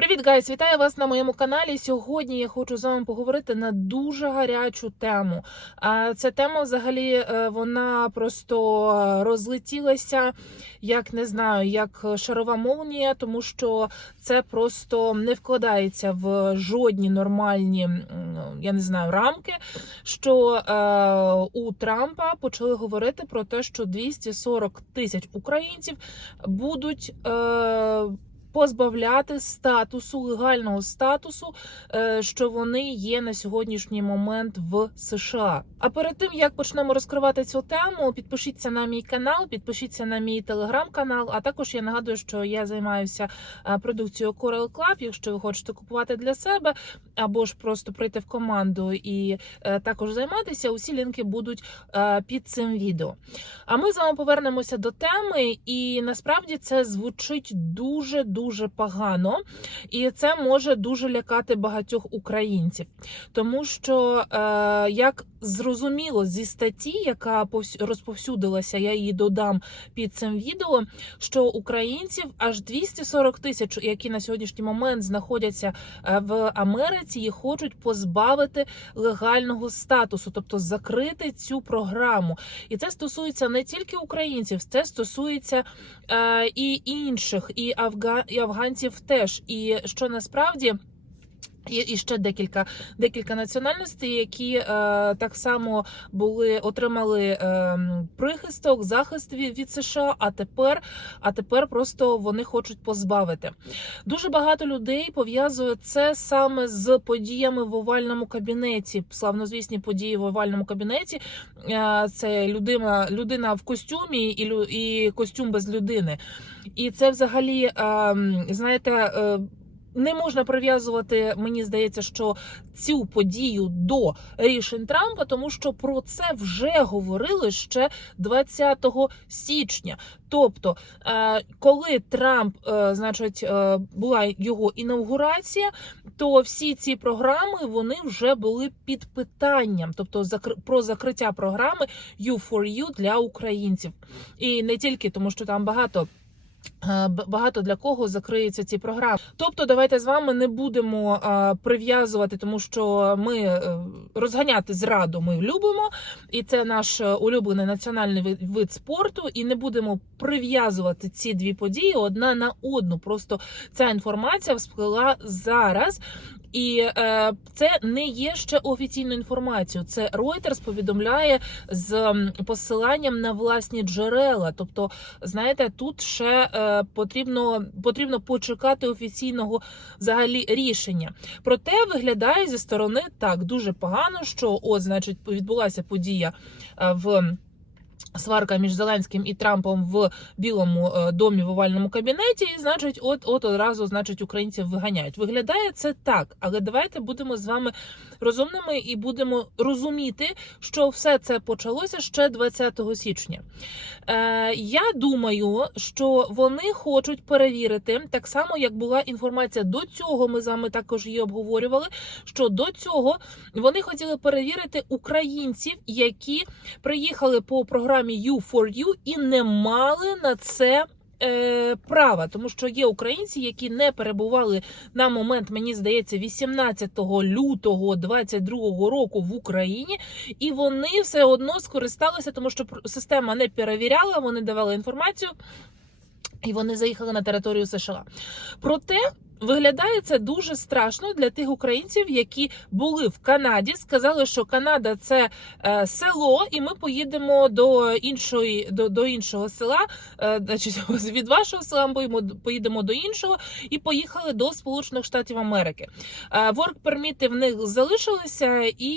Привіт, гайс! Вітаю вас на моєму каналі. Сьогодні я хочу з вами поговорити на дуже гарячу тему. Ця тема, взагалі, е, вона просто розлетілася, як не знаю, як шарова молнія, тому що це просто не вкладається в жодні нормальні, я не знаю, рамки. Що е, у Трампа почали говорити про те, що 240 тисяч українців будуть. Позбавляти статусу легального статусу, е, що вони є на сьогоднішній момент в США. А перед тим як почнемо розкривати цю тему, підпишіться на мій канал, підпишіться на мій телеграм-канал. А також я нагадую, що я займаюся е, продукцією Coral Club, Якщо ви хочете купувати для себе або ж просто прийти в команду і е, також займатися, усі лінки будуть під цим відео. А ми з вами повернемося до теми, і насправді це звучить дуже дуже погано, і це може дуже лякати багатьох українців, тому що е, як зрозуміло зі статті, яка повс- розповсюдилася, я її додам під цим відео, що українців аж 240 тисяч, які на сьогоднішній момент знаходяться е, в Америці, їх хочуть позбавити легального статусу, тобто закрити цю програму. І це стосується не тільки українців, це стосується е, і інших, і, і афганців теж. І що насправді. Є і ще декілька декілька національностей, які е, так само були отримали е, прихисток, захист від, від США. А тепер, а тепер просто вони хочуть позбавити. Дуже багато людей пов'язує це саме з подіями в овальному кабінеті. Славнозвісні події в овальному кабінеті. Е, це людина, людина в костюмі і, і костюм без людини. І це взагалі, е, знаєте. Е, не можна прив'язувати, мені здається, що цю подію до рішень Трампа, тому що про це вже говорили ще 20 січня. Тобто, е, коли Трамп, е, значить, е, була його інаугурація, то всі ці програми вони вже були під питанням, тобто про закриття програми U4U для українців, і не тільки тому, що там багато. Е, Багато для кого закриються ці програми. Тобто, давайте з вами не будемо е, прив'язувати, тому що ми е, розганяти зраду ми любимо, і це наш улюблений національний вид спорту. І не будемо прив'язувати ці дві події одна на одну. Просто ця інформація всплила зараз. І е, це не є ще офіційною інформацією. Це Reuters повідомляє з посиланням на власні джерела. Тобто, знаєте, тут ще е, потрібно потрібно почекати офіційного взагалі рішення. Проте виглядає зі сторони так дуже погано, що от, значить, відбулася подія е, в. Сварка між Зеленським і Трампом в Білому е, домі в овальному кабінеті, і значить, от от одразу значить українців виганяють. Виглядає це так, але давайте будемо з вами розумними і будемо розуміти, що все це почалося ще 20 січня. Е, я думаю, що вони хочуть перевірити так само, як була інформація до цього. Ми з вами також її обговорювали. Що до цього вони хотіли перевірити українців, які приїхали по програмі U4U і не мали на це. е, Права, тому що є українці, які не перебували на момент, мені здається, 18 лютого 22 року в Україні, і вони все одно скористалися, тому що система не перевіряла, вони давали інформацію, і вони заїхали на територію США. Проте. Виглядає це дуже страшно для тих українців, які були в Канаді. Сказали, що Канада це е, село, і ми поїдемо до іншої до, до іншого села. Е, значить, від вашого села ми поїдемо, до іншого, і поїхали до Сполучених Штатів Америки. Е, перміти в них залишилися, і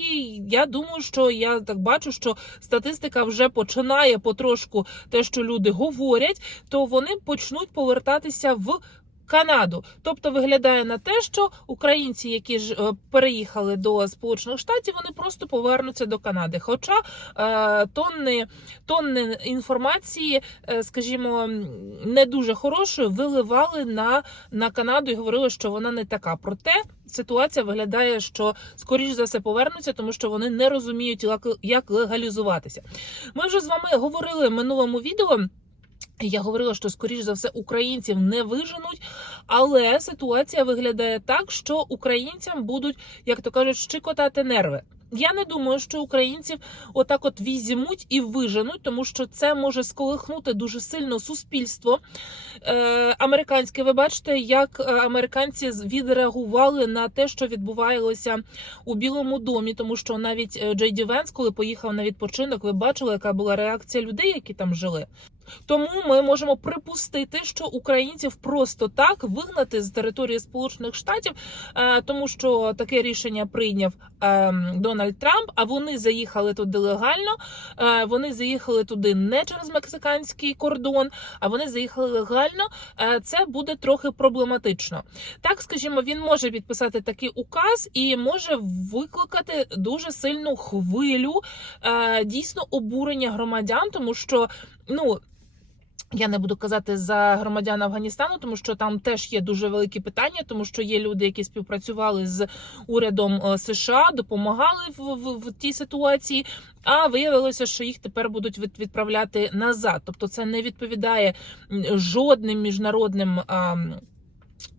я думаю, що я так бачу, що статистика вже починає потрошку те, що люди говорять, то вони почнуть повертатися в. Канаду, тобто виглядає на те, що українці, які ж е, переїхали до Сполучених Штатів, вони просто повернуться до Канади. Хоча е, тонни, тонни інформації, е, скажімо, не дуже хорошої, виливали на, на Канаду і говорили, що вона не така. Проте ситуація виглядає, що скоріш за все повернуться, тому що вони не розуміють, як, як легалізуватися. Ми вже з вами говорили в минулому відео. Я говорила, що скоріш за все українців не виженуть, але ситуація виглядає так, що українцям будуть, як то кажуть, щикотати нерви. Я не думаю, що українців отак от візьмуть і виженуть, тому що це може сколихнути дуже сильно суспільство е, американське. Ви бачите, як е, американці відреагували на те, що відбувалося у Білому домі, тому що навіть е, Джей Ді Венс, коли поїхав на відпочинок, ви бачили, яка була реакція людей, які там жили. Тому ми можемо припустити, що українців просто так вигнати з території Сполучених Штатів, е, тому що таке рішення прийняв е, Дональд Трамп. А вони заїхали туди легально. е, Вони заїхали туди не через мексиканський кордон, а вони заїхали легально. Е, Це буде трохи проблематично. Так, скажімо, він може підписати такий указ і може викликати дуже сильну хвилю дійсно обурення громадян, тому що ну. Я не буду казати за громадян Афганістану, тому що там теж є дуже великі питання, тому що є люди, які співпрацювали з урядом е, США, допомагали в, в, в тій ситуації. А виявилося, що їх тепер будуть від- відправляти назад. Тобто, це не відповідає жодним міжнародним. ам,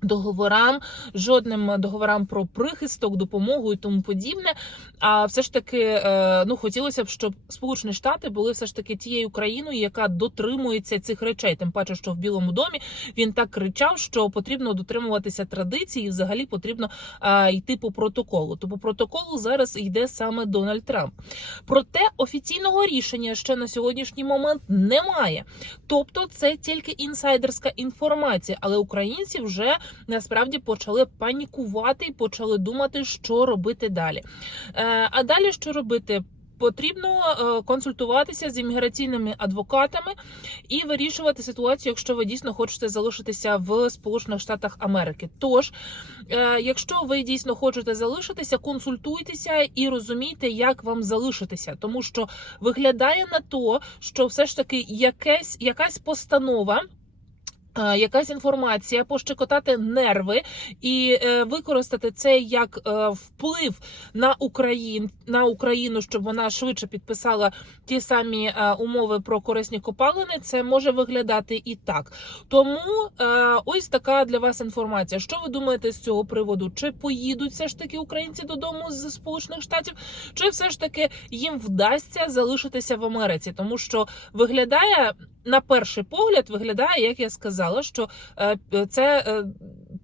Договорам, жодним договорам про прихисток, допомогу і тому подібне. А все ж таки, е, ну хотілося б, щоб Сполучені Штати були все ж таки тією країною, яка дотримується цих речей. Тим паче, що в Білому домі він так кричав, що потрібно дотримуватися традицій, і взагалі потрібно е, йти по протоколу. То по протоколу зараз йде саме Дональд Трамп. Проте офіційного рішення ще на сьогоднішній момент немає. Тобто, це тільки інсайдерська інформація, але українці вже насправді почали панікувати і почали думати, що робити далі. Е, А далі що робити? Потрібно е, консультуватися з імміграційними адвокатами і вирішувати ситуацію, якщо ви дійсно хочете залишитися в Сполучених Штатах Америки. Тож, е, якщо ви дійсно хочете залишитися, консультуйтеся і розумійте, як вам залишитися, тому що виглядає на то, що все ж таки якесь якась постанова. Е, Якась інформація пощекотати нерви і е, використати це як е, вплив на Україн на Україну, щоб вона швидше підписала ті самі умови про корисні копалини. Це може виглядати і так. Тому ось така для вас інформація. Що ви думаєте з цього приводу? Чи поїдуть все ж таки українці додому з Сполучених Штатів, чи все ж таки їм вдасться залишитися в Америці? Тому що виглядає на перший погляд, виглядає, як я сказала, що е, це. е,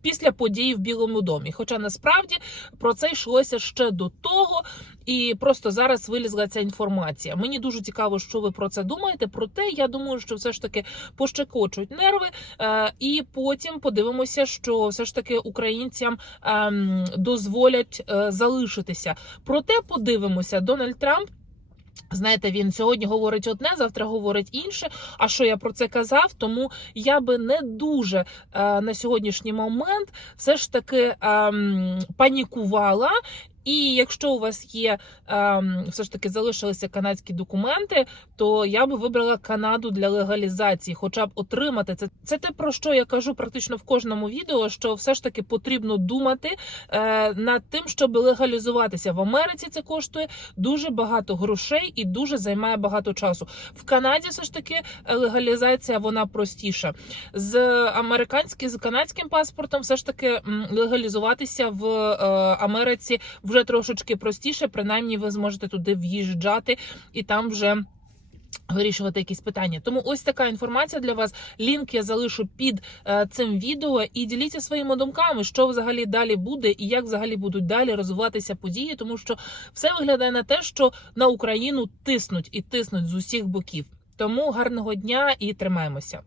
Після подій в Білому домі, хоча насправді про це йшлося ще до того, і просто зараз вилізла ця інформація. Мені дуже цікаво, що ви про це думаєте. Проте я думаю, що все ж таки пощекочуть нерви, е, і потім подивимося, що все ж таки українцям ем, дозволять залишитися. Проте подивимося, Дональд Трамп. Знаєте, він сьогодні говорить одне, завтра говорить інше. А що я про це казав? Тому я би не дуже е, на сьогоднішній момент все ж таки е, панікувала. І якщо у вас є ем, все ж таки залишилися канадські документи, то я би вибрала Канаду для легалізації, хоча б отримати це. Це те про що я кажу практично в кожному відео. Що все ж таки потрібно думати е, над тим, щоб легалізуватися в Америці. Це коштує дуже багато грошей і дуже займає багато часу. В Канаді все ж таки легалізація вона простіша. З американським з канадським паспортом все ж таки легалізуватися в е, Америці вже трошечки простіше. Принаймні, ви зможете туди в'їжджати і там вже. Вирішувати якісь питання, тому ось така інформація для вас. Лінк я залишу під е, цим відео і діліться своїми думками, що взагалі далі буде, і як взагалі будуть далі розвиватися події, тому що все виглядає на те, що на Україну тиснуть і тиснуть з усіх боків. Тому гарного дня і тримаємося.